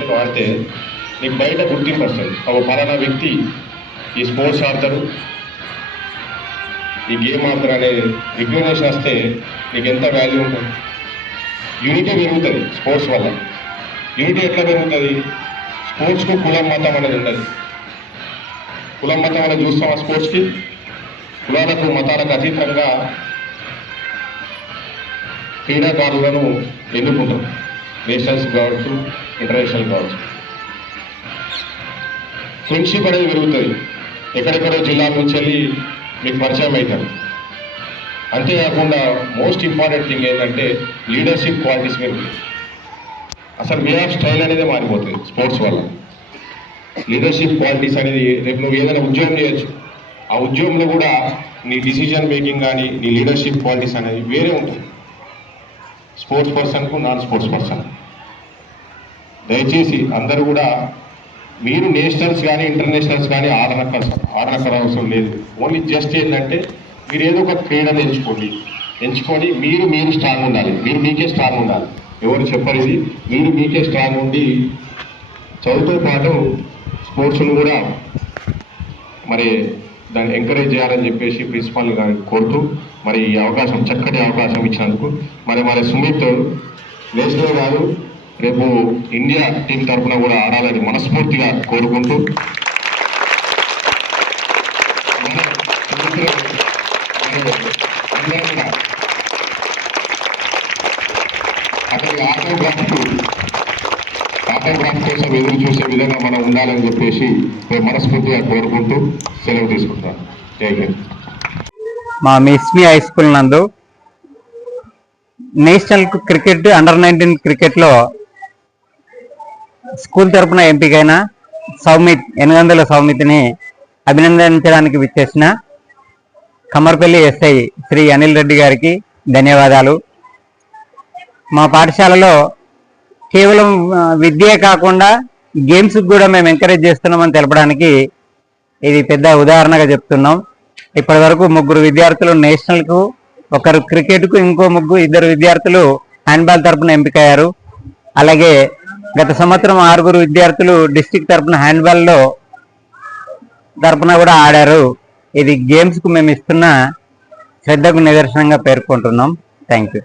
చేసుకుని వాడితే నీకు బయట గుర్తింపు వస్తుంది. ఒక పలానా వ్యక్తి ఈ స్పోర్ట్స్ ఆడతారు, ఈ గేమ్ ఆడతారు అనే రికగ్నేషన్ వస్తే నీకు ఎంత వాల్యూ ఉంటుంది. యూనిటీ పెరుగుతుంది స్పోర్ట్స్ వల్ల. యూనిటీ ఎట్లా పెరుగుతుంది? స్పోర్ట్స్కు కులం మతం అనేది ఉండదు. కులం మతం అనేది చూస్తాం. ఆ స్పోర్ట్స్కి కులాలకు మతాలకు అతీతంగా క్రీడాకారులను ఎన్నుకుంటారు. నేషనల్స్ కావచ్చు, ఇంటర్నేషనల్ కావచ్చు. ఫ్రెండ్షిప్ అనేది పెరుగుతుంది. ఎక్కడెక్కడో జిల్లాల నుంచి వెళ్ళి మీకు పరిచయం అవుతారు. అంతేకాకుండా మోస్ట్ ఇంపార్టెంట్ థింగ్ ఏంటంటే లీడర్షిప్ క్వాలిటీస్ పెరుగుతాయి. అసలు వే ఆఫ్ స్టైల్ అనేది మారిపోతుంది స్పోర్ట్స్ వల్ల. లీడర్షిప్ క్వాలిటీస్ అనేది రేపు నువ్వు ఏదైనా ఉద్యోగం చేయొచ్చు. ఆ ఉద్యోగంలో కూడా నీ డిసిజన్ మేకింగ్ కానీ నీ లీడర్షిప్ క్వాలిటీస్ అనేది వేరే ఉంటుంది స్పోర్ట్స్ పర్సన్కు, నాన్ స్పోర్ట్స్ పర్సన్. దయచేసి అందరూ కూడా మీరు నేషనల్స్ కానీ ఇంటర్నేషనల్స్ కానీ ఆడనక్కర అవసరం లేదు. ఓన్లీ జస్ట్ ఏంటంటే మీరు ఏదో ఒక క్రీడను ఎంచుకొని మీరు స్ట్రాంగ్ ఉండాలి. మీరు మీకే స్ట్రాంగ్ ఉండాలి. ఎవరు చెప్పరు ఇది. మీరు మీకే స్ట్రాంగ్ ఉండి చదువుతో పాటు స్పోర్ట్స్ను కూడా మరి దాన్ని ఎంకరేజ్ చేయాలని చెప్పేసి ప్రిన్సిపాల్ గారిని కోరుతూ మరి ఈ అవకాశం, చక్కటి అవకాశం ఇచ్చినందుకు మరి సుమిత్ నేషనల్ గారు రేపు ఇండియా టీం తరఫున కూడా ఆడాలని మనస్ఫూర్తిగా కోరుకుంటూ అతని ఆటోగ్రాఫ్ కోసం ఎదురు చూసే విధంగా మనం ఉండాలని చెప్పేసి రేపు మనస్ఫూర్తిగా కోరుకుంటూ సెలవు తీసుకుంటాం. జై హింద్. మా మిస్మి హై స్కూల్ నందు నేషనల్ క్రికెట్ అండర్-19 క్రికెట్లో స్కూల్ తరపున ఎంపికైన సౌమిత్, ఎనుగందుల సౌమిత్ని అభినందించడానికి విచ్చేసిన కమ్మర్పల్లి ఎస్ఐ శ్రీ అనిల్ రెడ్డి గారికి ధన్యవాదాలు. మా పాఠశాలలో కేవలం విద్యే కాకుండా గేమ్స్కి కూడా మేము ఎంకరేజ్ చేస్తున్నామని తెలపడానికి ఇది పెద్ద ఉదాహరణగా చెప్తున్నాం. ఇప్పటి వరకు 3 విద్యార్థులు నేషనల్కు, ఒకరు క్రికెట్కు, ఇద్దరు విద్యార్థులు హ్యాండ్బాల్ తరపున ఎంపికయ్యారు. అలాగే గత సంవత్సరం 6 విద్యార్థులు డిస్టిక్ తరపున హ్యాండ్బాల్లో తరపున కూడా ఆడారు. ఇది గేమ్స్కు మేము ఇస్తున్న శ్రద్ధకు నిదర్శనంగా పేర్కొంటున్నాం. Thank you.